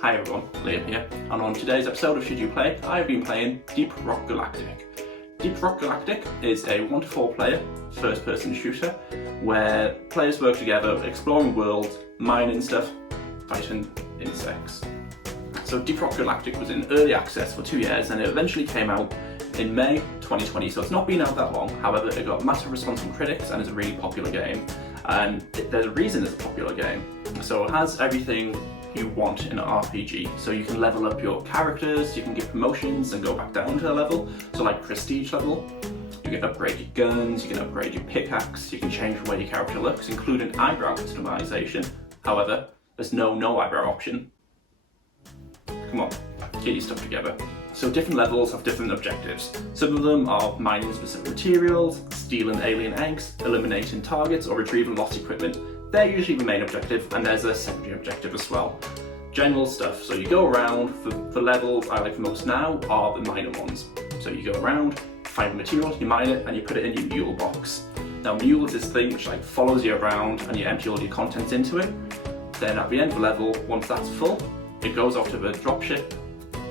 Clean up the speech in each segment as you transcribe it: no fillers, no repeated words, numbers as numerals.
Hi everyone, Liam here, and on today's episode of Should You Play, I have been playing Deep Rock Galactic. Deep Rock Galactic is a 1 to 4 player, first person shooter, where players work together, exploring worlds, mining stuff, fighting insects. So Deep Rock Galactic was in early access for 2 years and it eventually came out in May 2020, so it's not been out that long. However, it got massive response from critics and is a really popular game. And there's a reason it's a popular game. So it has everything you want in an RPG. So you can level up your characters, you can get promotions and go back down to a level. So like prestige level, you can upgrade your guns, you can upgrade your pickaxe, you can change the way your character looks, including eyebrow customization. However, there's no eyebrow option. Come on, get your stuff together. So different levels have different objectives. Some of them are mining specific materials, stealing alien eggs, eliminating targets, or retrieving lost equipment. They're usually the main objective, and there's a secondary objective as well. General stuff, so you go around, the levels I like the most now are the minor ones. So you go around, find materials, you mine it, and you put it in your mule box. Now mule is this thing which like follows you around and you empty all your contents into it. Then at the end of the level, once that's full, it goes off to the dropship,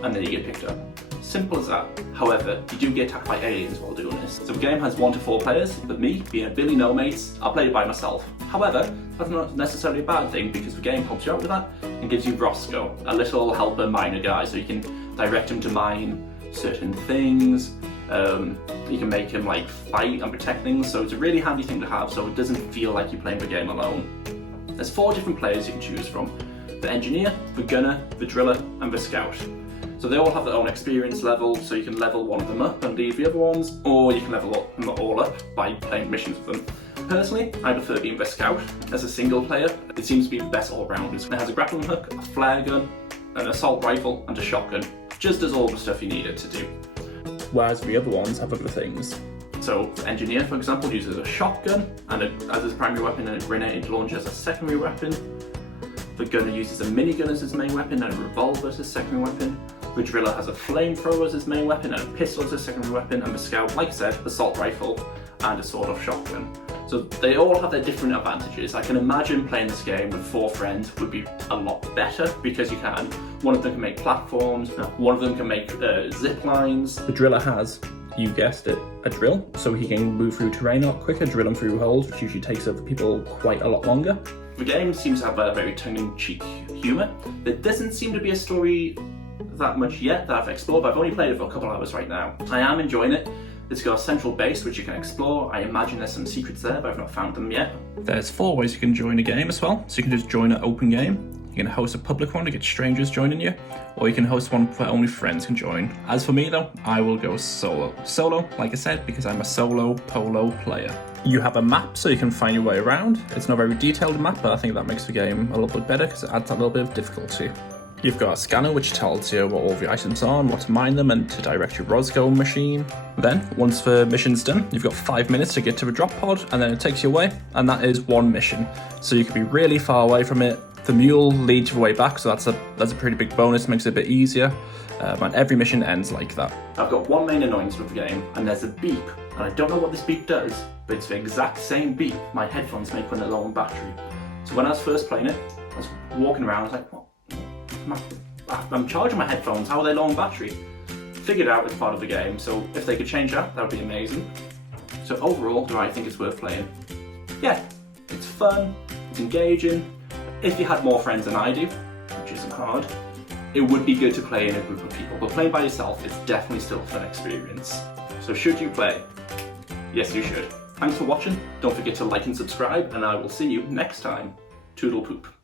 and then you get picked up. Simple as that. However, you do get attacked by aliens while doing this. So the game has 1 to 4 players, but me, being a Billy no mates, I'll play it by myself. However, that's not necessarily a bad thing because the game helps you out with that and gives you Roscoe, a little helper miner guy, so you can direct him to mine certain things. You can make him like fight and protect things, so it's a really handy thing to have so it doesn't feel like you're playing the game alone. There's 4 different players you can choose from: the engineer, the gunner, the driller, and the scout. So they all have their own experience level, so you can level one of them up and leave the other ones, or you can level them all up by playing missions with them. Personally, I prefer being the scout. As a single player, it seems to be the best all-rounders. It has a grappling hook, a flare gun, an assault rifle, and a shotgun. Just does all the stuff you need it to do. Whereas the other ones have other things. So the engineer, for example, uses a shotgun and as his primary weapon, and a grenade launcher as a secondary weapon. The gunner uses a minigun as his main weapon and a revolver as his secondary weapon. The driller has a flamethrower as his main weapon and a pistol as his secondary weapon, and the scout, like I said, assault rifle and a sort-of shotgun. So they all have their different advantages. I can imagine playing this game with 4 friends would be a lot better because you can. One of them can make platforms, one of them can make zip lines. The driller has, you guessed it, a drill, so he can move through terrain a lot quicker, drilling through holes, which usually takes other people quite a lot longer. The game seems to have a very tongue-in-cheek humour. There doesn't seem to be a story that much yet that I've explored, but I've only played it for a couple hours right now. I am enjoying it. It's got a central base which you can explore. I imagine there's some secrets there, but I've not found them yet. There's 4 ways you can join a game as well. So you can just join an open game. You can host a public one to get strangers joining you, or you can host one where only friends can join. As for me though, I will go solo. Solo, like I said, because I'm a solo polo player. You have a map so you can find your way around. It's not a very detailed map, but I think that makes the game a little bit better because it adds a little bit of difficulty. You've got a scanner which tells you what all the items are and what to mine them and to direct your Roscoe machine. Then, once the mission's done, you've got 5 minutes to get to the drop pod and then it takes you away, and that is 1 mission. So you can be really far away from it. The mule leads your way back, so that's a pretty big bonus, makes it a bit easier. And every mission ends like that. I've got one main annoyance with the game, and there's a beep. And I don't know what this beep does, but it's the exact same beep my headphones make when they're low on battery. So when I was first playing it, I was walking around, I was like, what? I'm charging my headphones, how are they low on battery? Figured out it's part of the game, so if they could change that would be amazing. So overall, do I think it's worth playing? Yeah, it's fun, it's engaging. If you had more friends than I do, which isn't hard, it would be good to play in a group of people, but playing by yourself is definitely still a fun experience. So should you play? Yes, you should. Thanks for watching, don't forget to like and subscribe, and I will see you next time. Toodle poop.